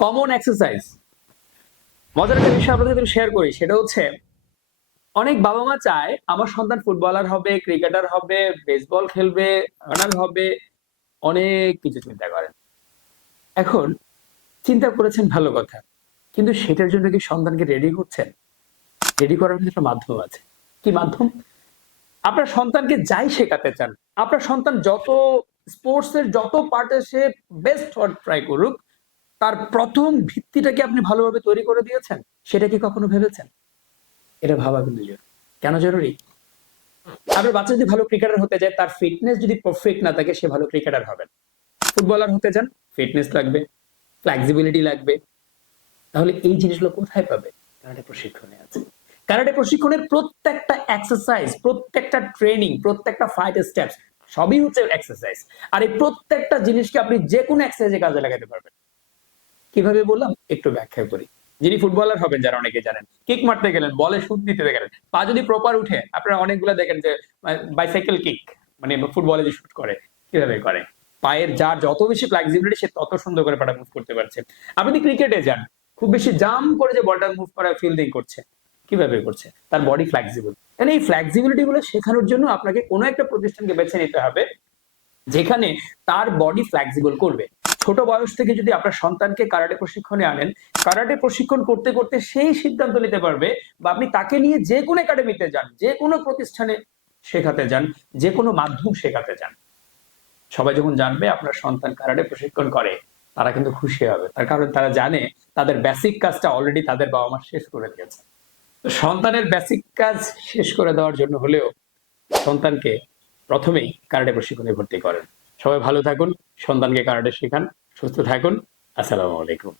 Common exercise. মজার একটা বিষয় আপনাদের সাথে শেয়ার করি, সেটা হচ্ছে অনেক বাবা মা চায় আমার সন্তান ফুটবলার হবে, ক্রিকেটার হবে, বেসবল খেলবে, রানার হবে, অনেক কিছু চিন্তা করেন। এখন চিন্তা করেছেন ভালো কথা, কিন্তু সেটার জন্য কি সন্তানকে রেডি করছেন? রেডি করার কিন্তু একটা মাধ্যম আছে। কি মাধ্যম? আপনার সন্তানকে যাই শেখাতে চান, আপনার সন্তান যত স্পোর্টস এর যত পার্টে সে বেস্ট হওয়ার ট্রাই করুক, তার প্রথম ভিত্তিটাকে আপনি ভালোভাবে তৈরি করে দিয়েছেন? সেটা কি কখনো ভেবেছেন? এটা ভাবা কিন্তু জরুরি। কেন জরুরি? আপনার বাচ্চা যদি ভালো ক্রিকেটার হতে যায়, তার ফিটনেস যদি পারফেক্ট না থাকে, সে ভালো ক্রিকেটার হবে না। ফুটবলার হতে চান, ফিটনেস লাগবে, ফ্লেক্সিবিলিটি লাগবে। তাহলে এই জিনিসগুলো কোথায় পাবে? কারাটে প্রশিক্ষণে আছে। কারাটে প্রশিক্ষণের প্রত্যেকটা এক্সারসাইজ, প্রত্যেকটা ট্রেনিং, প্রত্যেকটা ফাইট স্টেপস সবই হচ্ছে এক্সারসাইজ। আর এই প্রত্যেকটা জিনিসকে আপনি যে কোনো এক্সারসাইজে কাজে লাগাতে পারবেন। কিভাবে বললাম একটু ব্যাখ্যা করি। যিনি ফুটবলার হবেন, যারা অনেকে জানেন, কিক মারতে গেলেন, বলে শুট দিতে গেলেন, পা যদি প্রপার উঠে, আপনারা অনেকগুলো দেখেন যে বাইসাইকেল কিক, মানে ফুটবলে যে শুট করে, কিভাবে করে? পায়ের যার যত বেশি ফ্লেক্সিবিলিটি, সে তত সুন্দর করে পাটা মুভ করতে পারছে। আপনি যদি ক্রিকেটে যান, খুব বেশি জাম করে যে বলটা মুভ করা, ফিল্ডিং করছে, কিভাবে করছে? তার বডি ফ্লেক্সিবল। তাহলে এই ফ্লেক্সিবিলিটি গুলো শেখানোর জন্য আপনাকে কোনো একটা প্রতিষ্ঠানকে বেছে নিতে হবে, যেখানে তার বডি ফ্লেক্সিবল করবে। ছোট বয়স থেকে যদি আপনার সন্তানকে কারাটে প্রশিক্ষণে আনেন, কারাটে প্রশিক্ষণ করতে করতে সেই সিদ্ধান্ত নিতে পারবে, বা আপনি তাকে নিয়ে যে কোনো একাডেমিতে যান, যে কোনো প্রতিষ্ঠানে শেখাতে যান, যে কোনো মাধ্যম শেখাতে যান, সবাই যখন জানবে আপনার সন্তান কারাটে প্রশিক্ষণ করে, তারা কিন্তু খুশি হবে। তার কারণ তারা জানে তাদের বেসিক কাজটা অলরেডি তাদের বাবা মা শেষ করে দিয়েছে। তো সন্তানের বেসিক কাজ শেষ করে দেওয়ার জন্য হলেও সন্তানকে প্রথমেই কারাটে প্রশিক্ষণে ভর্তি করেন। সবাই ভালো থাকুন, সন্তানকে কারাটে শেখান, সুস্থ থাকুন। আসসালামু আলাইকুম।